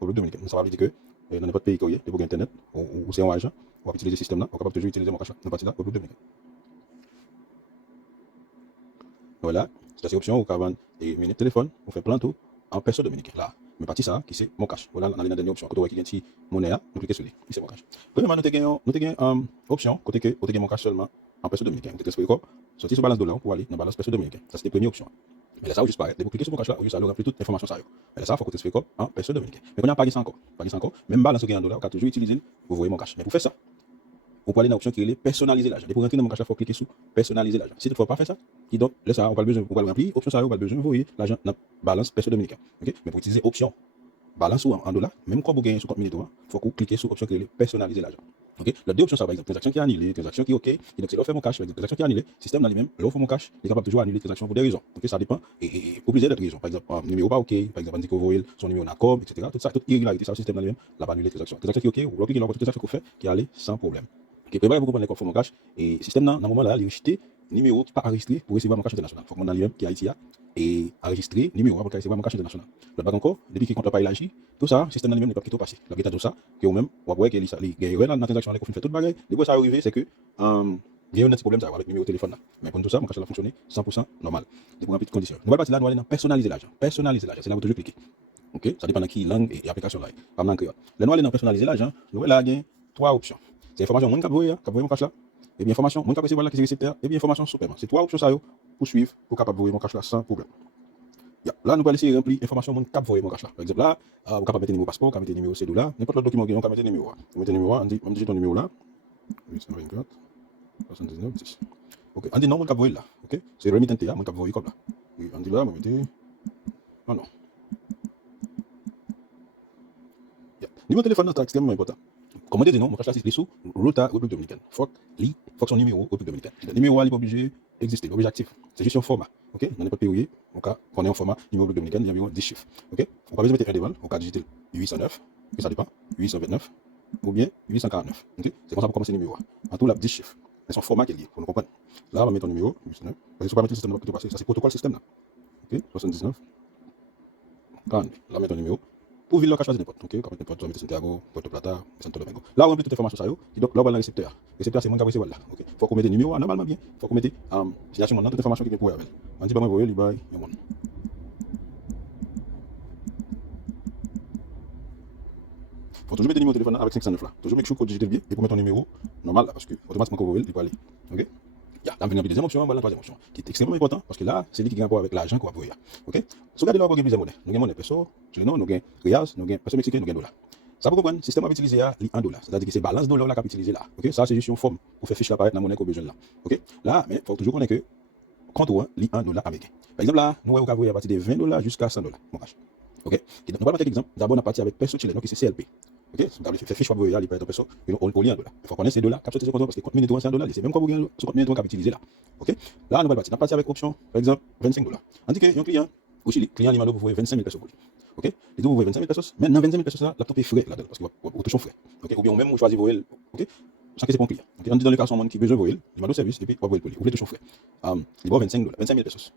la République dominicaine. Ça veut dire que dans n'importe pays où il y a internet ou c'est un agent, on va utiliser ce système là, on va toujours utiliser mon cash là, dans partie là République dominicaine. Voilà, c'est option où on et minute téléphone, on fait plein tout en peso dominicain là. Mais partie ça qui c'est mon cash. Voilà, dans la dernière option, quand on voit qu'il y a une monnaie là, on clique sur lui, c'est mon cash. Premièrement, nous avons option côté que on mon cash seulement en peso dominicain. On transférer quoi? Sortir sur balance dollar pour aller dans balance peso dominicain. Ça c'est la première option. Mais là ça va juste paraître. Vous cliquez sur mon cash là, vous juste aller remplir toute information ça. Mais là ça faut que transférer quoi en peso dominicain. Mais on a pas ça encore. Pas ça encore. Même balance en dollar, on peut toujours utiliser pour voir mon cash. Mais pour faire ça, vous pouvez aller dans l'option qui est personnaliser l'argent. Et pour rentrer dans mon cash, il faut cliquer sur personnaliser l'argent. Si tu ne fais pas faire ça, donc là, ça, on va besoin, vous remplir, option ça, on va besoin, vous voyez, l'argent dans balance peso dominicain. Okay? Mais pour utiliser option, balance ou en dollars, même quand vous gagnez sur compte minute, il faut que vous cliquez sur l'option qui est personnaliser l'argent. Okay? La deux options, ça va être transaction qui est annulée, transaction qui est OK. Et donc, c'est l'offre mon cash, transaction qui est annulée, système dans lui-même, l'offre mon cash, il est capable de toujours annuler transaction pour des raisons. Okay? Ça dépend, et pour plusieurs raisons. Par exemple, numéro pas OK, par exemple, on dit que vous voyez son numéro d'accord, etc. Tout ça, toute irrégularité, ça, le système dans lui-même, là, va annuler transaction. Transaction qui est OK, vous cliquez sur transaction qu'on fait, qui est allée sans problème. Okay, préparez vous comprenez comment mon cash et système dans le moment là il rejeté numéro qui pas enregistré pour recevoir mon cash international. Faut que mon allié qui est Haïti et enregistrer numéro pour recevoir mon cash international. Le pas encore depuis qu'il compte pas élargi, tout ça système dans lui-même n'est pas plutôt passé. La vérité tout ça que vous même on voit que il gagne dans la transaction qu'on fait toute bagarre. Depuis ça arrivé c'est que il y a un petit problème ça avec le numéro de téléphone là. Mais pour tout ça mon cash va fonctionner 100% normal. Pour une petite condition. Nous va partir là nous aller dans personnaliser l'argent. Personnaliser l'argent, c'est là où toujours cliquer. OK, ça dépend de qui langue et application là. Pas dans créole. Là nous aller dans personnaliser l'argent, nous là gagne trois options. C'est information mon cap voyer mon cash là et bien information mon cap recevoir là qui est récepteur et bien information sur paiement. C'est trois options ça yo pour suivre pour capable voyer mon cash là sans problème. Là nous allons essayer remplir information mon cap voyer mon cash là. Par exemple là vous capable mettre numéro passeport, capable mettre numéro cédula, n'importe l'autre document on capable mettre numéro. Vous mettez numéro, on dit ton numéro là 824 79 10. OK, on dit non mon cap voyer là. OK, c'est remittance là mon cap voyer comme là. Oui, on dit là on mettez non. Numéro de téléphone c'est extrêmement important. Comment dire non, mon cash là c'est sous Rota République dominicaine. Faut que son numéro République dominicaine. Le numéro n'est pas obligé exister, obligé actif. C'est juste un format. OK, dans n'importe pays, on connaît un format numéro République dominicaine, il y a environ 10 chiffres. OK, on peut mettre un devant, on peut digiter 809, et ça dépend, 829 ou bien 849. OK, c'est comme ça pour commencer le numéro. En tout là 10 chiffres. C'est son format qui est lié pour nous comprendre. Là, on va mettre un numéro 809. Parce que pas mettre le système là passer, ça c'est protocole système là. OK, 79 42. Là, on met un numéro. Pour vivre le cash choisir n'importe. OK, comme n'importe, on met Santiago, Puerto Plata, Santo Domingo. Là, on met toute information ça yo. Et donc là, on va dans le récepteur. Le récepteur c'est mon qui va recevoir là. OK. Faut qu'on mette le numéro normalement bien. Faut qu'on mette signature mon toute information qui est pour avec. On dit pas moi voyer li bail yo mon. Faut toujours mettre le numéro de téléphone avec 509 là. Toujours make sure que digiter bien et pour mettre ton numéro normal là parce que automatiquement qu'on voyer il va aller. OK. Là, on vient de la deuxième option, voilà la troisième option, qui est extrêmement important parce que là, c'est lui qui a rapport avec l'argent qu'on va payer. OK? Si vous regardez là, vous avez plusieurs monnaies. Nous avons monnaie peso, nous avons Rias, nous avons peso mexicain, nous avons dollar. Ça vous comprendre, le système va utiliser en dollar. C'est-à-dire que c'est balance dollar là qu'on va utiliser là. OK? Ça, c'est juste une forme pour faire fiche apparaître dans la monnaie qu'on a besoin là. OK? Là, mais il faut toujours connaître que compte en dollar américain. Par exemple, là, nous avons à partir de $20 jusqu'à $100. Mon cash. OK? Et donc, nous allons prendre l'exemple. D'abord, on a parti avec peso chilien, donc c'est CLP. OK, si vous avez fait fiche pour vous, il peut être peso, au lien dollar. Il faut connaître ces dollars, capture ces comptes parce que compte minute c'est $1, c'est même quand vous gagnez ce compte minute qu'on va utiliser là. OK, là nous allons partir. On partir avec option, par exemple, $25. On dit que un client au Chili, client il m'a vous 25 000 pesos pour lui. OK, et donc vous voyez 25 000 pesos, maintenant 25 000 pesos là, la top est frais là parce que vous touchez frais. OK, ou bien même vous choisissez vous OK, ça c'est pour un client. OK, on dit dans le cas son monde qui besoin vous, il m'a service et puis vous voyez pour lui. Vous voulez toucher frais. Il va $25, 25 000 pesos.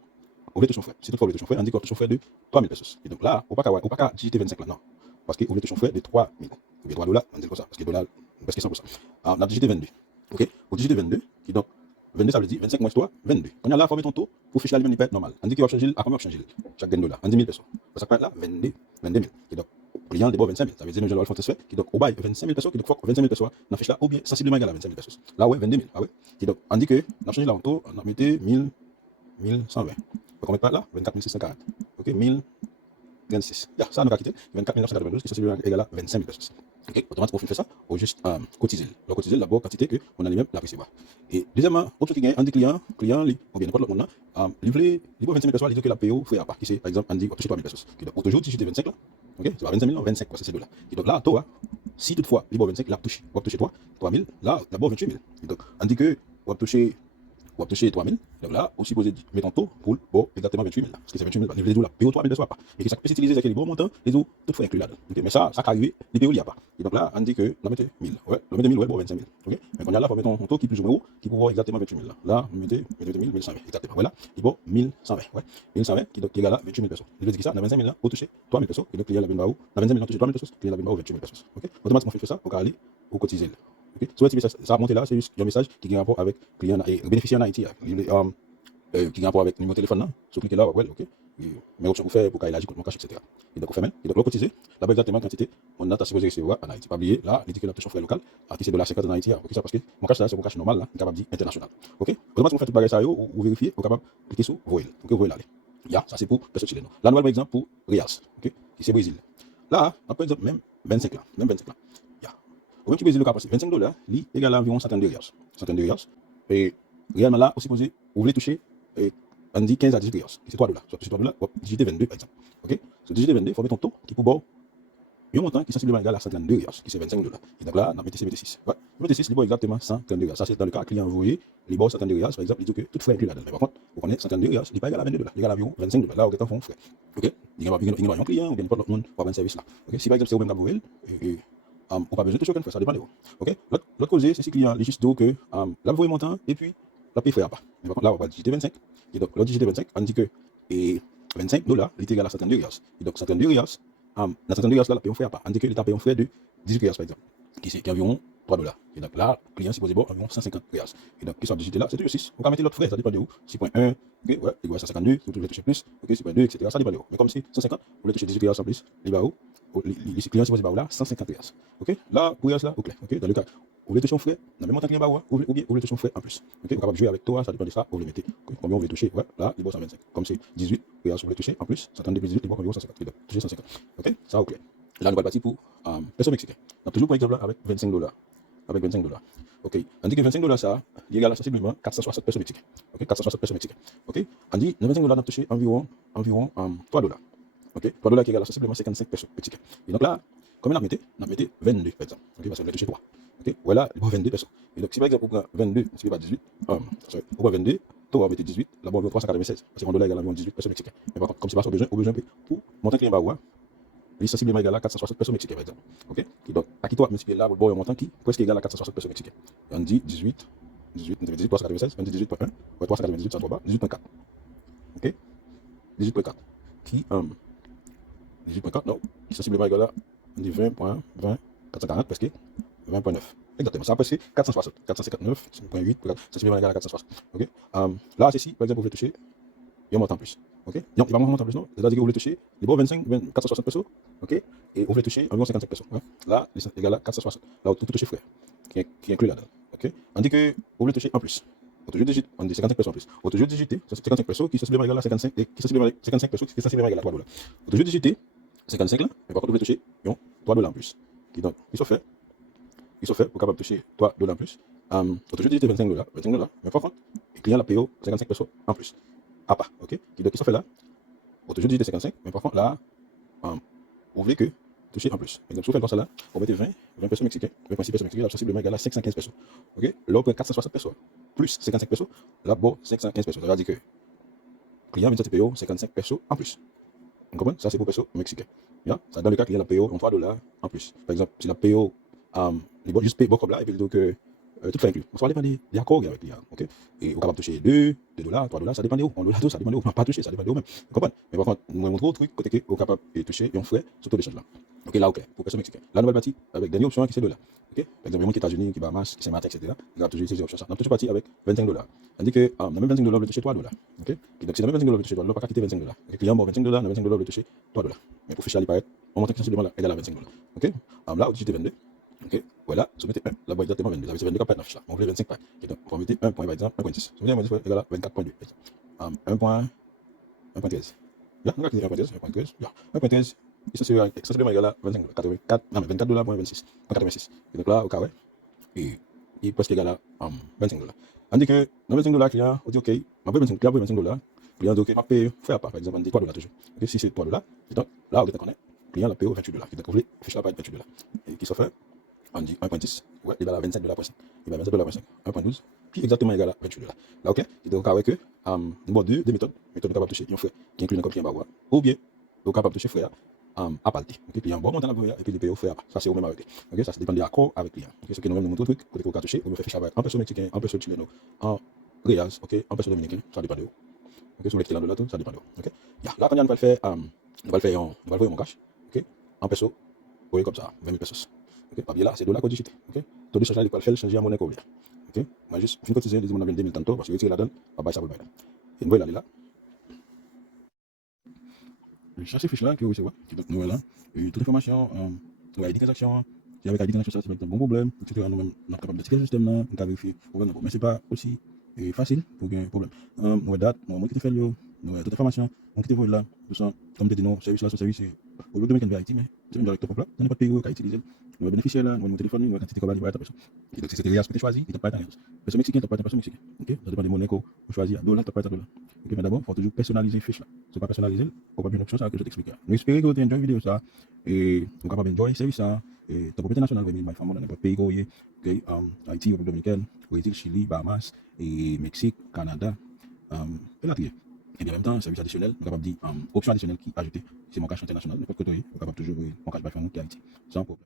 Vous voulez toucher frais. Si toutefois vous voulez toucher frais, on dit qu'on touche frais de 3 000 pesos. Et donc là, on pas digiter 25 là non. Parce que vous voulez toucher frais de 3 000. Ou bien $3, on dit comme ça, parce que $, parce que 100%. Alors, on a digité 22. OK? Vous digitez 22, qui donc, 22, ça veut dire 25 moins 3, 22. Quand on a là, il faut mettre ton taux pour ficher la limite normal. On dit qu'il va changer, à combien va changer chaque $, on dit 1000 pesos. Ça peut être là, 22 000. Et donc, client d'abord 25 000. Ça veut dire que nous allons faire transfert, qui donc, au bail 25 000 pesos, qui donc, 25 000 pesos, on fiche là, ou bien sensiblement égal à 25 000 pesos. Là, ouais, 22 000. Ah ouais? Qui donc, on dit que, on a changé là en taux, on a mis 1120. Donc, on met pas là, 24 640. OK? 1026. Ça, nous a quitté 24 992 qui sont égal à 25 000 pesos. OK, automatiquement, on fait ça, on juste cotiser. Le cotiser, la bonne quantité que on a lui-même la recevoir. Et deuxièmement, autre qui gagne, on dit client, ou bien n'importe le monde, il veut 25 000 pesos, il dit que la PO fait à part, qui c'est, par exemple, on dit, on touche 3 000 pesos. Donc, toujours, digiter 25 là. OK, c'est pas 25 000, non, 25, quoi, c'est ces deux-là. Et donc là, toi, si toutefois, il 25, il a touché, on va toucher 3 000, là, d'abord 28 000. Et donc, on dit que, on va toucher 3 000. Donc là, aussi posé mettre en taux pour exactement 28 000. Parce que c'est 28 000. Les deux là, PO 3 000 de soi pas. Et que ça peut s'utiliser avec les bons montants, les autres, tout faut inclure là-dedans. Okay? Mais ça arrive, les PO il n'y a pas. Et donc là, on dit que, on met 1000. Ouais, on met 1000, ouais, bon, 25 000. Ok? Mais quand on a là, on met ton taux qui est plus ou moins haut, qui pour avoir exactement 28 000. Là, on met 1000, 1120. Exactement. Voilà. Il vaut 1120. Ouais. 1120, qui est égal à 28 000 pesos. Je veux dire que ça, dans 25 000 là, au toucher 3 000 pesos. Et donc, client la dans 25 000 touché 3 000 pesos, client la 28 000 pesos. Ok? Automatiquement, fait ça, on va aller au cotiser. Ok? Soit ça a monté là, c'est juste un message qui a rapport avec client et bénéficiaire en Haïti. Qui a rapport avec le numéro de téléphone là, vous cliquez là, ouais, ok. Mais option vous faites pour qu'il agisse contre mon cash, etc. Et donc, vous faites même, et donc, le cotiser, là, exactement quantité, on a supposé recevoir en Haïti. Pas oublier, là, il dit que la touche frais local, c'est $50 en Haïti, ok, ça parce que mon cash là, c'est mon cash normal, là, capable de dire international. Ok? Autrement, vous faites tout bagage ça, ou vérifier, vous capable de cliquer sur Voil. Ok, vous voyez là. Ya, ça c'est pour personne chileno. Là, nous avons par exemple pour Rias, ok, qui c'est Brésil. Là, on par exemple, même 25 là, même 25 là. Ya. Au même que Brésil, le cas passé, $25, lui, égal à environ 52 Rias. 52 Rias. Et réellement là, aussi posé, vous voulez toucher, on dit 15 à 18 Rias. C'est $3. Soit $3, digité 22 par exemple. Ok? Ce digité 22, il faut mettre ton taux qui pour bord. Il y a un montant qui est sensiblement égal à 132 Rias, qui c'est $25. Et donc là, on a mis CBT6. Ouais. CBT6, il vaut exactement 132 Rias. Ça, c'est dans le cas client envoyé, les bords 132 Rias, par exemple, il dit que tout frais inclus là-dedans. Mais par contre, vous connaissez 132 Rias, il n'est pas égal à $22. Il est égal à environ $25. Là, vous êtes en fond frais. Ok? Il y a un client, ou bien n'importe l'autre monde pour avoir un service là. Ok? Si par exemple, c'est au même Gabriel, ou pas besoin de toucher aucun frais, ça dépend de vous. Ok? L'autre cause, c'est si le client, il juste dit que là, vous voyez montant, et puis, la paye frais à pas. Mais par contre, là, on va digiter 25. Et donc, l'autre digité 25, on dit que $25, il est égal à 132 Rias. Et donc, 132 Rias, dans 132 Rias, là, la paye frais à pas. On dit que l'État paye un frais de 18 Rias, par exemple, qui est environ $3. Et donc là, le client supposé bon environ 150 Rias. Et donc, qui sont digité là, c'est toujours 6. On va mettre l'autre frais, ça dépend de où. 6.1, ok, ouais, il va à 152, vous voulez toucher plus, ok, 6.2, etc. Ça dépend de où. Mais comme c'est 150, vous voulez toucher 18 Rias en plus, il va où? Les clients supposé là, 150 Rias. Ok, là, pour Rias là, ok, ok, dans le cas. Vous voulez toucher un frais, dans le même montant client bas, ou bien vous voulez toucher un frais en plus. Ok, vous capable de jouer avec toi, ça dépend de ça, vous voulez mettre. Combien vous voulez toucher, ouais, là, il vaut 125. Comme c'est 18, Rias, vous voulez toucher en plus, 132 plus 18, il vaut environ 150. Donc, toucher 150. Ok, ça, ok. Là, nous allons partir pour peso mexicain. Donc, toujours par exemple, avec $25. Avec $25. Ok. On dit que $25, ça, il est égal à sensiblement 460 pesos mexicains. Ok, 460 pesos mexicains. Ok. On dit que $25, on a touché environ $3. Ok, $3 qui est égal à sensiblement 55 pesos mexicains. Et donc là, comme on a mis 22 par exemple. Ok, parce qu'on a touché 3. Ok, voilà, il vaut 22 pesos. Et donc, si par exemple, on prend 22, si pas 18, on prend 22, on va mettre 18, là-bas, on va 396. Parce que $1 égale à environ 18 pesos mexicains. Mais par contre, comme c'est pas au besoin, pour monter client bas, il est sensiblement égal à 460 pesos mexicains, par exemple. Ok? Et donc, à qui toi, multiplier là, vous voyez un montant qui est presque égal à 460 pesos mexicains. On dit 18, on dit 396, on dit 18.1, ouais, 398, ça trop bas, 18.4. Ok? 18.4. Qui, 18.4, non, qui est sensiblement égal à, on dit 20.20, 440, presque 20.9. Exactement, ça presque 460, 459, 5.8, sensiblement égal à 460. Ok? Là, ceci, par exemple, vous voulez toucher, il y a un montant en plus. Ok? Non, il va monter en plus, non? C'est-à-dire que vous voulez toucher, les bons 25, 460 pesos, ok? Et vous voulez toucher environ 55 pesos. Ouais? Là, c'est égal à 460. Là, tout touché frais, qui inclut là-dedans. Ok? On dit que vous voulez toucher en plus. Au toujours digité, on dit 55 pesos en plus. Au toujours digité, c'est 55 pesos qui est sensiblement égal à 55, et qui est sensiblement 55 pesos qui est sensiblement égal à $3. Au toujours digité, 55 là, mais par contre, vous voulez toucher $3 en plus. Qui donc, ils sont faits pour capable de toucher $3 en plus. Au toujours digité $25, mais par contre, le client l'a payé 55 pesos en plus. À part, ok? Qui donc, ils sont faits là. Au toujours digité 55, mais par contre, là, vous voulez que toucher en plus. Par exemple, si vous faites comme ça là, vous mettez 20 pesos mexicains, 20.6 pesos mexicains, là, sensiblement égal à 515 pesos. Ok? Là, on prend 460 pesos, plus 55 pesos, là, bon, 515 pesos. Ça veut dire que le client vient de payer 55 pesos en plus. Vous comprenez? Ça, c'est pour pesos mexicains. Yeah? Ça, dans le cas, le client a payé $3 en plus. Par exemple, s'il a payé, il va juste payer beaucoup là, et puis donc, tout fait inclus. Ça va dépendre des accords avec le client. Ok? Et on est capable de toucher $2, $3, ça dépend de où. $1, ça dépend de où. On n'a pas touché, ça dépend de où même. Vous comprenez? Mais par contre, nous montrons un truc, côté que on est capable de toucher un frais sur tout l'échange là. Ok, là, ok, pour pesos mexicains. La nouvelle partie, avec dernière option qui c'est $. Ok? Par exemple, les États-Unis, qui Bahamas, qui Saint-Martin, etc. On a toujours utilisé option ça. On a toujours parti avec $25. On dit que, dans même $25, vous touchez $3. Ok? Et donc, si dans même $25, vous touchez $3, pas quitter $25. Le client m'a $25, dans $25, vous touchez $3. Mais pour fichier, il paraît, on monte sensiblement là, égal à $25. Ok? Là, vous digitez 22. Ok, voilà, vous mettez 1, là-bas exactement 22, ça veut dire 22 comme 9 là, on voulait 25 pas. Et donc, vous mettez 1 point par exemple, 1.10. Vous mettez égal à 24.2. 1.13. Là, on va dire 1.13, 1.13, 1.13, essentiellement égal à 25, 84, non mais $24.26, 86. Et donc là, au cas ouais, et il est presque égal à $25. On dit que dans $25, client, on dit ok, ma paye 25, client paye $25, client dit ok, ma paye, faire pas, par exemple, on dit $3 toujours. Ok, si c'est $3, et donc là, on connaît, client la paye $28. Et donc, vous voulez, fiche là, pas $28. Et qui se fait? On dit 1.10, ouais, il va à $27.5. Il va à $27.5, 1.12, puis exactement égal à $28. Là, ok? Et donc, avec eux, nous avons deux méthodes. Méthode capable de toucher un frais qui inclut un client barois, ou bien, nous capable de toucher frais à palter. Ok, client bon montant à et puis il paye faire. Ça c'est au même avec. Ok, ça dépend de l'accord avec client. Ok, ce qui nous même nous montre truc côté qu'on a touché, on fait fiche avec un perso mexicain, un perso chileno, en Reals, ok, un perso dominicain, ça dépend de où. Ok, sur l'excellent de là tout, ça dépend de où. Ok. Là quand on va le faire on va le faire mon cash. Ok, un perso, oui comme ça, 20 000 pesos. Ok, papier là, c'est $, code digité. Ok, taux de change là, il peut le faire changer en monnaie qu'on veut. Ok, moi juste fin cotiser, disons on a 22 000 tantôt parce que retirer la donne, on va ça pour le bail. Et nous voilà là. Cherchez fiche là que vous savez, qui donc nous là, toute information, ouais, des transactions, si avec des transactions ça c'est un bon problème, etc. Nous même nous capable de tirer le système là, on peut vérifier problème, mais c'est pas aussi facile pour gagner problème. Nous date, moi qui te fait le, nous toute information, on qui te voit là, tout ça, comme tu dis non, service là, ce service au lieu de mettre une vérité, mais c'est une directeur là, on n'a pas de pays qu'à utiliser. Nous bénéficier là, nous téléphone, nous quantité qu'on va livrer à ta personne. Donc c'est les aspects choisis, il t'a pas été personne mexicain, t'as pas été personne mexicain. OK, ça dépend des monnaies qu'on choisit, dollar t'as pas été dollar. OK, mais d'abord, il faut toujours personnaliser fiche là. C'est pas personnalisé, on va bien une option ça que je t'explique. Nous espérons que vous avez enjoyé la vidéo ça et vous capable d'enjoyer service ça et ta propriété nationale va venir my famille dans n'importe pays où OK, Haïti, République Dominicaine, Brésil, Chili, Bahamas et Mexique, Canada, et la trier. Et bien en même temps, service additionnel, on est capable de dire option additionnelle qui ajoutée, c'est mon cash international, n'importe quoi, on est capable toujours mon cash by famille qui est Haïti, sans problème.